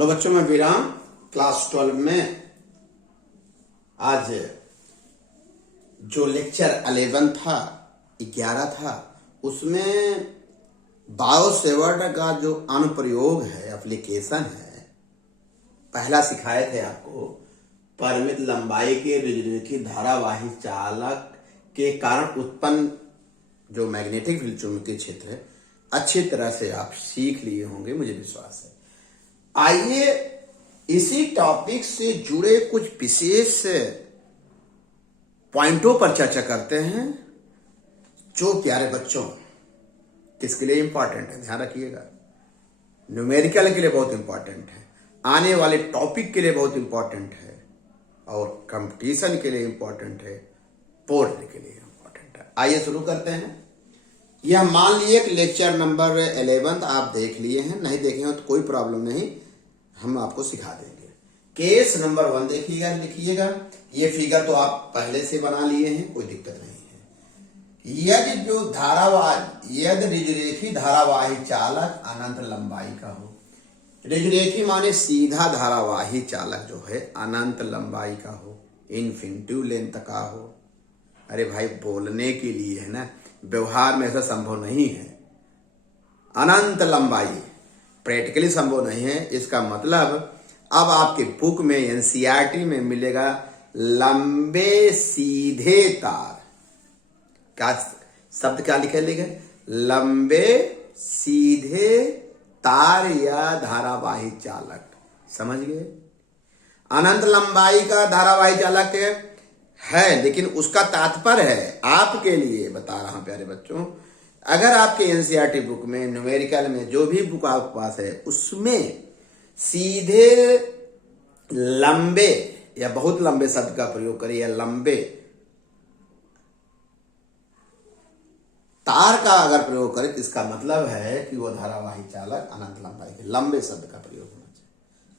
Hello बच्चों, मैं वीरान क्लास 12 में आज जो लेक्चर 11 था 11 था उसमें बायोसेवर्ट का जो अनुप्रयोग है, एप्लीकेशन है, पहला सिखाए थे आपको। परिमित लंबाई के रैखिक धारावाही चालक के कारण उत्पन्न जो मैग्नेटिक फील्ड चुंबकीय क्षेत्र है, अच्छी तरह से आप सीख लिए होंगे, मुझे विश्वास है। आइए इसी टॉपिक से जुड़े कुछ विशेष पॉइंटों पर चर्चा करते हैं जो प्यारे बच्चों किसके लिए इंपॉर्टेंट है। ध्यान रखिएगा, न्यूमेरिकल के लिए बहुत इंपॉर्टेंट है, आने वाले टॉपिक के लिए बहुत इंपॉर्टेंट है, और कंपटीशन के लिए इंपॉर्टेंट है, बोर्ड के लिए इंपॉर्टेंट है। आइए शुरू करते हैं। यह मान लिए कि लेक्चर नंबर 11 आप देख लिए हैं, नहीं देखे हो तो कोई प्रॉब्लम नहीं, हम आपको सिखा देंगे। केस नंबर 1 देखिएगा, लिखिएगा। ये फिगर तो आप पहले से बना लिए हैं, कोई दिक्कत नहीं है। यदि रिजरेखी धारावाही चालक अनंत लंबाई का हो, रिजरेखी माने सीधा धारावाही चालक जो है अनंत लंबाई का हो, इन्फिनिटी लेंथ का हो। अरे भाई, बोलने के लिए है ना, व्यवहार में ऐसा संभव नहीं है। अनंत लंबाई प्रैक्टिकली संभव नहीं है। इसका मतलब अब आपके बुक में एनसीईआरटी में मिलेगा लंबे सीधे तार। क्या शब्द क्या लिखे लिखे? लंबे सीधे तार या धारावाही चालक। समझ गए? अनंत लंबाई का धारावाही चालक है, लेकिन उसका तात्पर्य है, आपके लिए बता रहा हूं प्यारे बच्चों, अगर आपके एनसीईआरटी बुक में, न्यूमेरिकल में, जो भी बुक आपके पास है, उसमें सीधे लंबे या बहुत लंबे शब्द का प्रयोग करिए, या लंबे तार का अगर प्रयोग करें तो इसका मतलब है कि वो धारावाही चालक अनंत लंबाई के लंबे शब्द का प्रयोग होना चाहिए।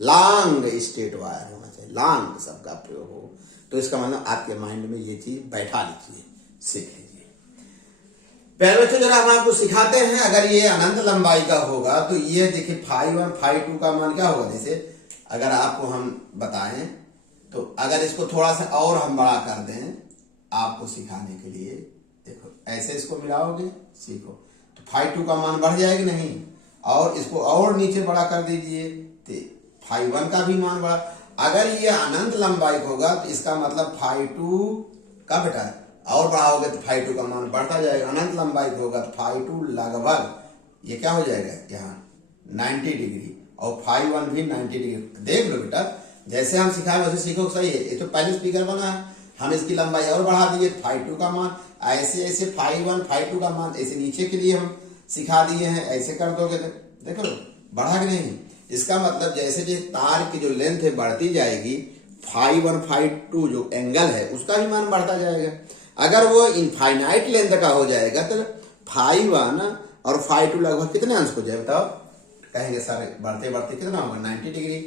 लॉन्ग स्ट्रेट वायर होना चाहिए, लॉन्ग शब्द का प्रयोग हो, तो इसका मतलब आपके माइंड में ये चीज बैठा लीजिए, सीख लीजिए। पहले बच्चों जरा हम आपको सिखाते हैं, अगर ये अनंत लंबाई का होगा तो ये देखिए φ1 φ2 का मान क्या होगा। जैसे अगर आपको हम बताएं तो अगर इसको थोड़ा सा और हम बड़ा कर दें आपको सिखाने के लिए, देखो ऐसे इसको मिलाओगे, सीखो, तो φ2 का मान बढ़ जाएगा नहीं, और इसको और नीचे बड़ा कर दीजिए तो φ1 का भी मान बढ़ा। अगर ये अनंत लंबाई का होगा तो इसका मतलब φ2 का बेटा और बढ़ाओगे तो φ2 का मान बढ़ता जाएगा। अनंत लंबाई का होगा तो φ2 लगभग ये क्या हो जाएगा, यहाँ 90 डिग्री, और φ1 भी 90 डिग्री। देख लो बेटा, जैसे हम सिखाए वैसे सीखो, सही है। ये तो पहले स्पीकर बना है, हम इसकी लंबाई और बढ़ा दिए, φ2 का मान ऐसे ऐसे φ1 φ2 का मान ऐसे नीचे के लिए हम सिखा दिए हैं, ऐसे कर दोगे तो देखो बढ़ा कि नहीं। इसका मतलब जैसे जैसे तार की जो लेंथ है बढ़ती जाएगी, φ1 φ2 जो एंगल है उसका भी मान बढ़ता जाएगा। अगर वो इनफाइनाइट लेंथ का हो जाएगा तो φ1 और φ2 लगभग कितने अंश हो जाए बताओ? कहेंगे सर बढ़ते बढ़ते कितना होगा, 90 डिग्री।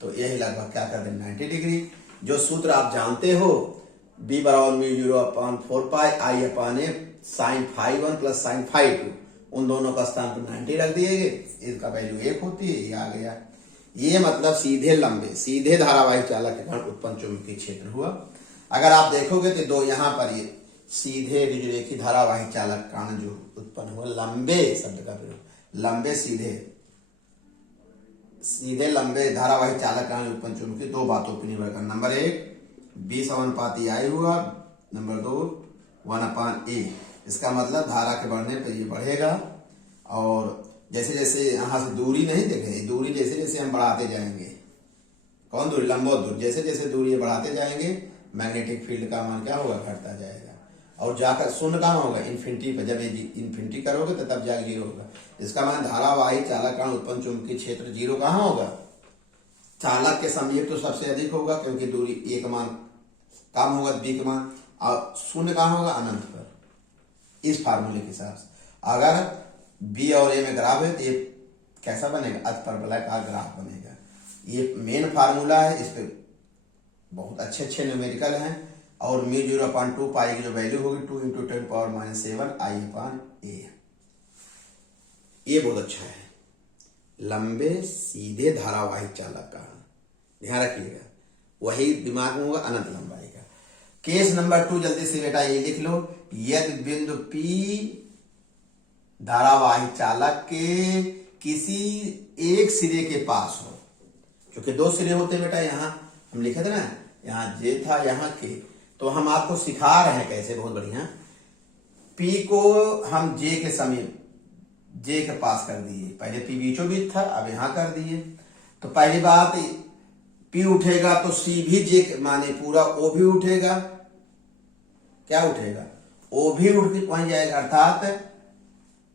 तो यही लगभग क्या कर दें, 90 डिग्री। जो सूत्र आप जानते हो, b बराबर μ0/4π/I/a sin φ1 प्लस sin φ2, उन दोनों का स्थान पर 90 रख दिएगे, इसका वैल्यू 1 होती है, ये आ गया। ये मतलब सीधे लंबे सीधे धारावाही चालक के कारण उत्पन्न चुंबकीय क्षेत्र हुआ। अगर आप देखोगे तो दो यहाँ पर ये सीधे रिजरेखी धारावाही चालक कारण जो उत्पन्न हुआ, लंबे शब्द का प्रयोग, लंबे सीधे लंबे धारावाही चालक कारण उत्पन्न चुंबकीय, दो बातों पर निर्भर करना। नंबर 1 B/I हुआ, नंबर 2 1/A। इसका मतलब धारा के बढ़ने पर ये बढ़ेगा, और जैसे जैसे यहाँ से दूरी नहीं देखे, दूरी जैसे जैसे हम बढ़ाते जाएंगे, कौन दूरी, लंबवत दूरी, जैसे जैसे दूरी बढ़ाते जाएंगे मैग्नेटिक फील्ड का मान क्या होगा, घटता जाएगा, और जाकर शून्य कहाँ होगा, इन्फिनिटी पर। जब ये इन्फिनिटी करोगे तो तब जाकर 0 होगा। इसका मान धारावाही चालक कारण उत्पन्न चुंबकीय क्षेत्र 0 कहाँ होगा, चालक के समीप तो सबसे अधिक होगा, क्योंकि दूरी एक मान कम होगा, बी का मान, और शून्य कहाँ होगा, अनंत पर। इस फार्मूले के हिसाब से अगर बी और ए में ग्राफ है तो ये कैसा बनेगा, अतिपरवलयाकार ग्राफ बनेगा। ये मेन फार्मूला है, इस पे बहुत अच्छे अच्छे न्यूमेरिकल हैं, और μ0/2π की जो वैल्यू होगी 2 × 10⁻⁷ I/A। ये बहुत अच्छा है। लंबे सीधे धारावाहिक चालक का, ध्यान रखिएगा, वही दिमाग में होगा अनंत लंबाई का। केस नंबर 2 जल्दी से बेटा ये लिख लो, यदि बिंदु P धारावाहिक चालक के किसी एक सिरे के पास हो, क्योंकि 2 सिरे होते बेटा, यहां हम लिखे थे ना, यहाँ J था, यहाँ K, तो हम आपको सिखा रहे हैं कैसे, बहुत बढ़िया। P को हम J के समीप, J के पास कर दिए, पहले P बीचों बीच था, अब यहां कर दिए। तो पहली बात, P उठेगा तो C भी J माने पूरा O भी उठेगा, क्या उठेगा, O भी उठ के पहुंच जाएगा, अर्थात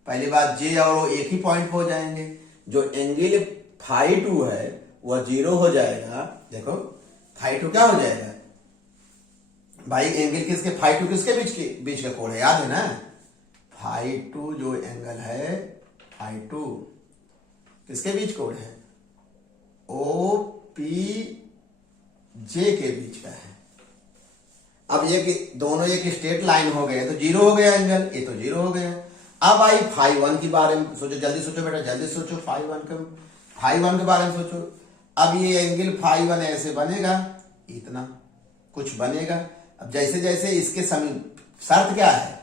पहली बात J और O एक ही पॉइंट हो जाएंगे। जो एंगल φ2 है वह 0 हो जाएगा। देखो φ2 क्या हो जाएगा भाई, एंगल किसके, φ2 किसके बीच का कोण है, याद है ना, φ2 जो एंगल है, φ2 किसके बीच कोण है, OPJ के बीच का है। अब ये कि दोनों एक स्ट्रेट लाइन हो गए तो 0 हो गया एंगल, ये तो 0 हो गया। अब आई φ1 के बारे में सोचो, जल्दी सोचो बेटा, जल्दी सोचो, φ1 के बारे में सोचो। अब ये एंगल φ1 ऐसे बनेगा, इतना कुछ बनेगा। अब जैसे जैसे इसके समीप, शर्त क्या है,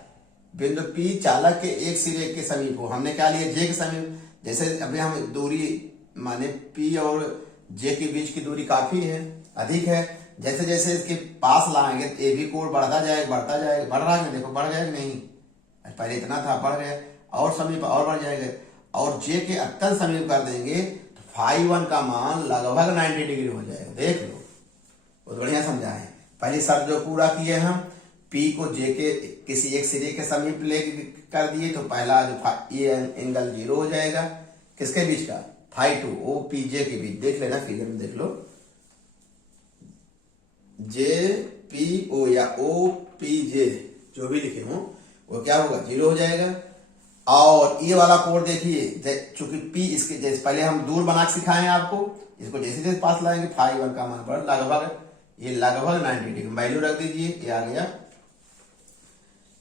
बिंदु P चालक के एक सिरे के समीप हो, हमने क्या लिया, J के समीप। जैसे अभी हम दूरी माने P और J के बीच की दूरी काफी है, अधिक है, जैसे जैसे इसके पास लाएंगे ए भी कोण बढ़ता जाएगा, बढ़ रहा है, देखो बढ़ गया नहीं, पहले इतना था, बढ़ गया, और समीप और बढ़ जाएगा, और J के अत्यंत समीप कर देंगे तो φ1 का मान लगभग 90 डिग्री हो जाएगा। देख लो, बहुत बढ़िया समझाए। पहली शर्त जो पूरा किए हम, P को J के किसी एक सिरे के समीप ले कर दिए तो पहला जो ये एंगल 0 हो जाएगा, किसके बीच का, φ2 OPJ के बीच। देख लेना फिगर में, देख लो, JPO या OPJ जो भी लिखे हो वो क्या होगा, 0 हो जाएगा। और ये वाला कोण देखिए, चूंकि P इसके जैसे पहले हम दूर बना के सिखाए आपको, इसको जैसे जैसे पास लाएंगे φ1 का मान बढ़, लगभग ये लगभग 90 डिग्री वैल्यू रख दीजिए, ये आ गया,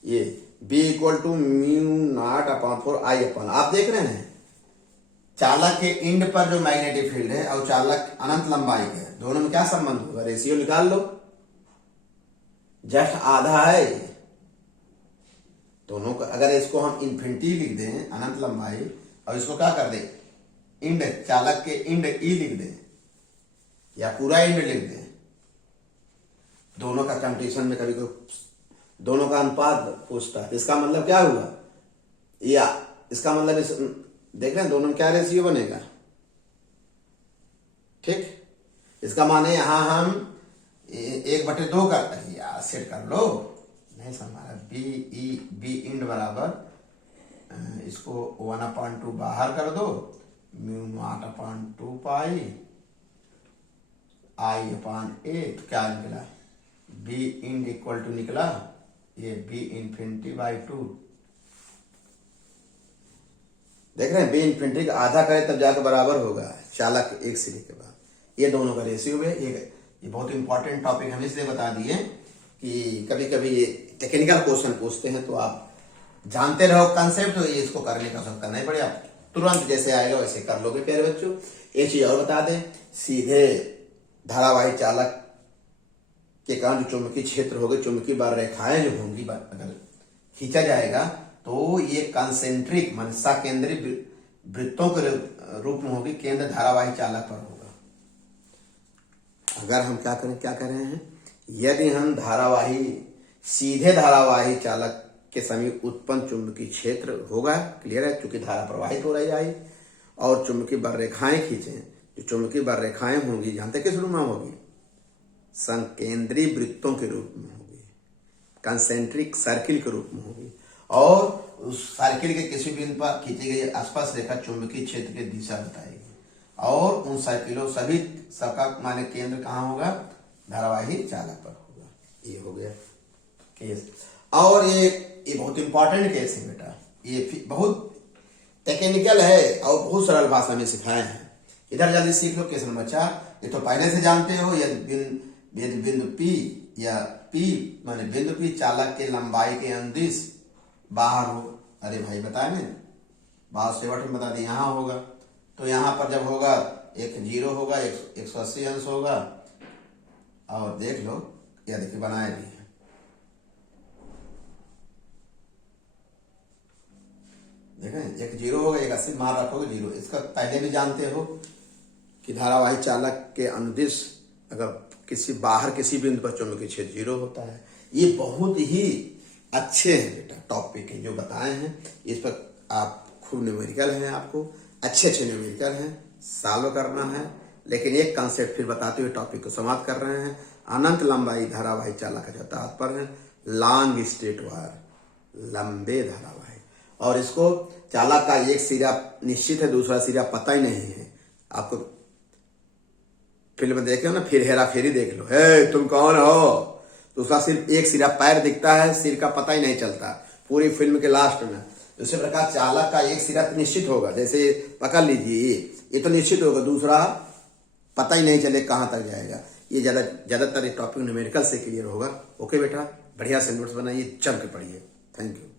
ये B = μ0/4 आप देख रहे हैं चालक के इंड पर जो मैग्नेटिक फील्ड है और चालक अनंत लंबाई है, दोनों में क्या संबंध होगा, रेशियो निकाल लो, जस्ट आधा है दोनों का। अगर इसको हम इन्फिनिटी लिख दें, अनंत लंबाई, और इसको क्या कर दें, इंड, चालक के इंड E लिख दें, या पूरा इंड लिख दें, दोनों का कंपटीशन में कभी कोई दोनों का अनुपात पूछता है, इसका मतलब क्या हुआ, या इसका मतलब इस देख रहे हैं दोनों में क्या रेशियो बनेगा, ठीक। इसका माने यहां हम 1/2 कर, यार सेट कर लो, नहीं समझा, बी इंड बराबर इसको 1/2 बाहर कर दो, μ0/2 पाई I/A, तो क्या निकला, B इंड इक्वल टू निकला ये B∞/2। देख रहे हैं, B∞ का आधा करें तब जाकर बराबर होगा चालक एक सिरे के बाद। ये दोनों का रेशियो है। ये बहुत इंपॉर्टेंट टॉपिक हम इसलिए बता दिए कि कभी कभी ये टेक्निकल क्वेश्चन पूछते हैं तो आप जानते रहो कंसेप्ट, तो ये इसको करने का सब करना ही पड़ेगा, तुरंत जैसे आएगा वैसे कर लोगे प्यारे बच्चों। एक चीज और बता दें, सीधे धारावाहिक चालक के कारण जो चुंबकीय क्षेत्र होगा, चुंबकीय बार रेखाएं जो होंगी, अगर खींचा जाएगा तो ये कंसेंट्रिक मान सकेंद्री वृत्तों के रूप में होगी, केंद्र धारावाहिक चालक पर होगा। अगर हम क्या कर रहे हैं, यदि हम सीधे धारावाही चालक के समीप उत्पन्न चुंबकीय क्षेत्र होगा, क्लियर है, क्योंकि धारा प्रवाहित हो रही है, और चुंबकीय बार रेखाएं खींचे, जो चुंबकीय बार रेखाएं होंगी, जानते किस रूप में होगी, संकेंद्री वृत्तों के रूप में होगी, कंसेंट्रिक सर्किल के रूप में होगी, और उस सर्किल के किसी बिंदु पर खींची गई आसपास रेखा चुंबकीय क्षेत्र की दिशा बताएगी, और उन सर्किलों सभी सबका माने केंद्र कहाँ होगा, धारावाही चालक पर होगा। ये हो गया केस। और ये बहुत इंपॉर्टेंट केस है बेटा, ये बहुत टेक्निकल है और बहुत सरल भाषा में सिखाए हैं। इधर जल्दी सीख लो केस नंबर 4। ये तो पहले से जानते हो, यदि बिंदु P या P माने बिंदु P चालक के लंबाई के अनुदिश बाहर हो, अरे भाई बताए ना, बाहर से बटन बता दें, यहाँ होगा, तो यहाँ पर जब होगा एक जीरो होगा, 180 अंश होगा, और देख लो यह देखिए बनाए भी है। देखें, एक जीरो होगा, 180 मान रखोगे जीरो। इसका पहले भी जानते हो कि धारावाही चालक के अनुदिश अगर किसी बाहर किसी बिंदु पर चुंबकीय क्षेत्र जीरो होता है। ये बहुत ही अच्छे हैं बेटा टॉपिक है जो बताए हैं। इस पर आप खूब न्यूमेरिकल हैं, आपको अच्छे न्यूमेरिकल हैं, सॉल्व करना है। लेकिन एक कॉन्सेप्ट फिर बताते हुए टॉपिक को समाप्त कर रहे हैं। अनंत लंबाई धारावाही चालक का जो तात्पर्य है लॉन्ग स्ट्रेट वायर, लंबे धारावाही, और इसको चालक का एक सिरा निश्चित है, दूसरा सिरा पता ही नहीं है। आपको फिल्म देखे हो ना, फिर हेरा फेरी देख लो, हे तुम कौन हो, तो उसका सिर्फ एक सिरा पैर दिखता है, सिर का पता ही नहीं चलता पूरी फिल्म के लास्ट में। उसी प्रकार चालक का एक सिरा तो निश्चित होगा, जैसे पकड़ लीजिए ये तो निश्चित होगा, दूसरा पता ही नहीं चले कहाँ तक जाएगा। ये ज्यादातर टॉपिक न्यूमेरिकल से क्लियर होगा। ओके बेटा, बढ़िया से नोट्स बनाइए, जम के पढ़िए। Thank you.